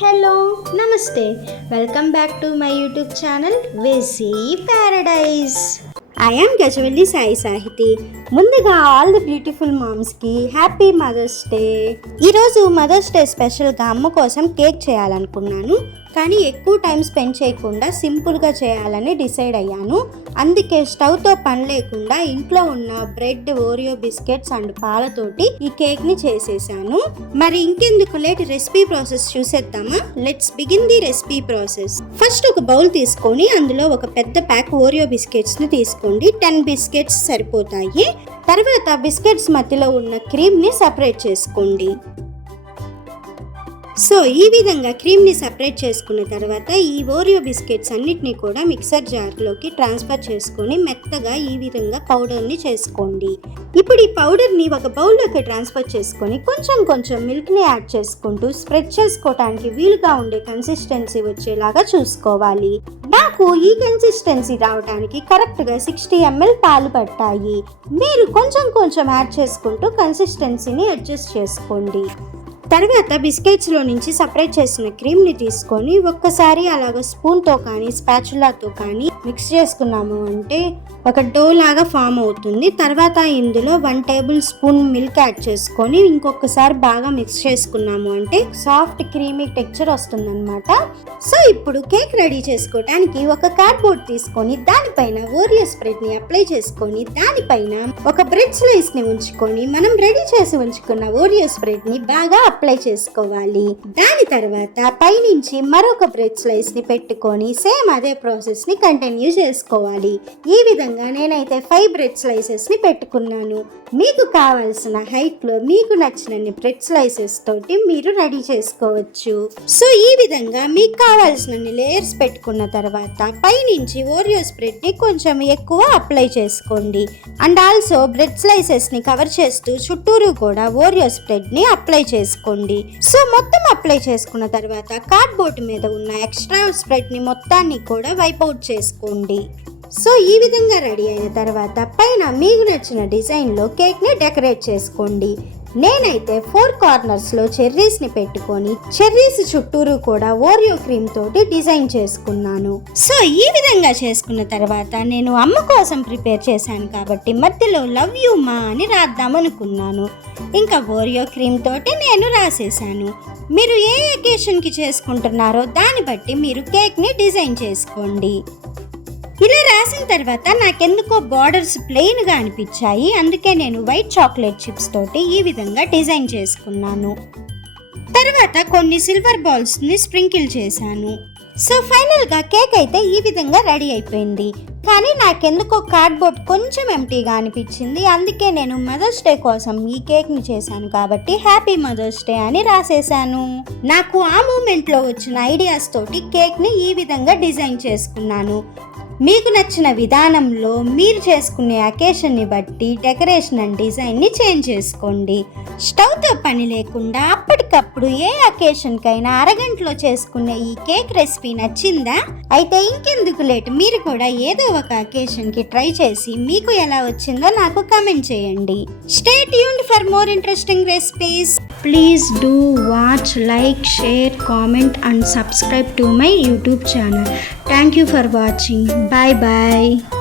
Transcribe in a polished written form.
Hello నమస్తే welcome back to my YouTube channel వేసీ paradise. I am Gajavalli Sai Sahithi. ముందుగా all the beautiful మామ్స్కి happy mother's day. ఈరోజు mother's day స్పెషల్గా అమ్మ కోసం కేక్ చేయాలనుకున్నాను, కానీ ఎక్కువ టైం స్పెండ్ చేయకుండా సింపుల్గా చేయాలని డిసైడ్ అయ్యాను. అందుకే స్టవ్తో పని లేకుండా ఇంట్లో ఉన్న బ్రెడ్, ఓరియో బిస్కెట్స్ అండ్ పాలతోటి ఈ కేక్ని చేసేసాను. మరి ఇంకెందుకు లేట్, రెసిపీ ప్రాసెస్ చూసేద్దామా? Let's begin the recipe process. First ఒక బౌల్ తీసుకొని అందులో ఒక పెద్ద ప్యాక్ ఓరియో బిస్కెట్స్ని తీసుకోండి. 10 బిస్కెట్స్ సరిపోతాయి. తర్వాత బిస్కెట్స్ మధ్యలో ఉన్న క్రీమ్ని సపరేట్ చేసుకోండి. సో ఈ విధంగా క్రీమ్ని సపరేట్ చేసుకున్న తర్వాత ఈ ఓరియో బిస్కెట్స్ అన్నిటినీ కూడా మిక్సర్ జార్లోకి ట్రాన్స్ఫర్ చేసుకొని మెత్తగా ఈ విధంగా పౌడర్ని చేసుకోండి. ఇప్పుడు ఈ పౌడర్ని ఒక బౌల్లోకి ట్రాన్స్ఫర్ చేసుకొని కొంచెం మిల్క్ని యాడ్ చేసుకుంటూ స్ప్రెడ్ చేసుకోవడానికి వీలుగా ఉండే కన్సిస్టెన్సీ వచ్చేలాగా చూసుకోవాలి. నాకు ఈ కన్సిస్టెన్సీ రావడానికి కరెక్ట్గా 60 ml పాలు పట్టాయి. మీరు కొంచెం యాడ్ చేసుకుంటూ కన్సిస్టెన్సీని అడ్జస్ట్ చేసుకోండి. తర్వాత బిస్కెట్స్లో నుంచి సపరేట్ చేసిన క్రీమ్ని తీసుకొని ఒక్కసారి అలాగ స్పూన్తో కానీ స్పాచులాతో కానీ మిక్స్ చేసుకున్నాము అంటే ఒక డో లాగా ఫామ్ అవుతుంది. తర్వాత ఇందులో 1 టేబుల్ స్పూన్ మిల్క్ యాడ్ చేసుకొని ఇంకొకసారి బాగా మిక్స్ చేసుకున్నాము అంటే సాఫ్ట్ క్రీమీ టెక్చర్ వస్తుందన్నమాట. సో ఇప్పుడు కేక్ రెడీ చేసుకోవడానికి ఒక కార్డ్బోర్డ్ తీసుకొని దానిపైన ఓరియో స్ప్రెడ్ని అప్లై చేసుకొని దానిపైన ఒక బ్రెడ్ స్లైస్ని ఉంచుకొని మనం రెడీ చేసి ఉంచుకున్న ఓరియో స్ప్రెడ్ని బాగా అప్లై చేసుకోవాలి. దాని తర్వాత పైనుంచి మరొక బ్రెడ్ స్లైస్ ని పెట్టుకొని సేమ్ అదే ప్రాసెస్ ని కంటిన్యూ చేసుకోవాలి. ఈ విధంగా నేనైతే 5 బ్రెడ్ స్లైసెస్ ని పెట్టుకున్నాను. మీకు కావాల్సిన హైట్ లో మీకు నచ్చినన్ని బ్రెడ్ స్లైసెస్ తోటి మీరు రెడీ చేసుకోవచ్చు. సో ఈ విధంగా మీకు కావాల్సినన్ని లేయర్స్ పెట్టుకున్న తర్వాత పైనుంచి ఓరియో స్ప్రెడ్ ని కొంచెం ఎక్కువ అప్లై చేసుకోండి. అండ్ ఆల్సో బ్రెడ్ స్లైసెస్ ని కవర్ చేస్తూ చుట్టూరు కూడా ఓరియో స్ప్రెడ్ ని అప్లై చేసుకోండి. సో మొత్తం అప్లై చేసుకున్న తర్వాత కార్డ్బోర్డ్ మీద ఉన్న ఎక్స్ట్రా స్ప్రెడ్ ని మొత్తాన్ని కూడా వైప్ అవుట్ చేసుకోండి. సో ఈ విధంగా రెడీ అయిన తర్వాత పైన మీకు నచ్చిన డిజైన్లో కేక్ని డెకరేట్ చేసుకోండి. నేనైతే 4 కార్నర్స్లో చెర్రీస్ని పెట్టుకొని చెర్రీస్ చుట్టూరు కూడా ఓరియో క్రీమ్ తోటి డిజైన్ చేసుకున్నాను. సో ఈ విధంగా చేసుకున్న తర్వాత నేను అమ్మ కోసం ప్రిపేర్ చేశాను కాబట్టి మధ్యలో లవ్ యూ మా అని రాద్దామనుకున్నాను. ఇంకా ఓరియో క్రీమ్ తోటి నేను రాసేసాను. మీరు ఏ అకేషన్కి చేసుకుంటున్నారో దాన్ని బట్టి మీరు కేక్ని డిజైన్ చేసుకోండి. ఇలా రాసిన తర్వాత నాకెందుకో బార్డర్స్ ప్లెయిన్గా అనిపించాయి. అందుకే నేను వైట్ చాక్లెట్ చిప్స్ తోటి ఈ విధంగా డిజైన్ చేసుకున్నాను. తర్వాత కొన్ని సిల్వర్ బాల్స్ని స్ప్రింకిల్ చేశాను. సో ఫైనల్గా కేక్ అయితే ఈ విధంగా రెడీ అయిపోయింది. కానీ నాకెందుకో కార్డ్బోర్డ్ కొంచెం ఎంటీగా అనిపించింది. అందుకే నేను మదర్స్ డే కోసం ఈ కేక్ని చేశాను కాబట్టి హ్యాపీ మదర్స్ డే అని రాసేసాను. నాకు ఆ మూమెంట్లో వచ్చిన ఐడియాస్ తోటి కేక్ని ఈ విధంగా డిజైన్ చేసుకున్నాను. మీకు నచ్చిన విధానంలో మీరు చేసుకునే అకేషన్ని బట్టి డెకరేషన్ అండ్ డిజైన్ని చేంజ్ చేసుకోండి. స్టవ్తో పని లేకుండా అప్పటికప్పుడు ఏ అకేషన్కైనా అరగంటలో చేసుకునే ఈ కేక్ రెసిపీ నచ్చిందా? అయితే ఇంకెందుకు లేట్, మీరు కూడా ఏదో ఒక అకేషన్కి ట్రై చేసి మీకు ఎలా వచ్చిందో నాకు కామెంట్ చేయండి. Stay tuned for more interesting recipes. Please do watch, like, share, comment and subscribe to my YouTube channel. Thank you for watching. Bye bye.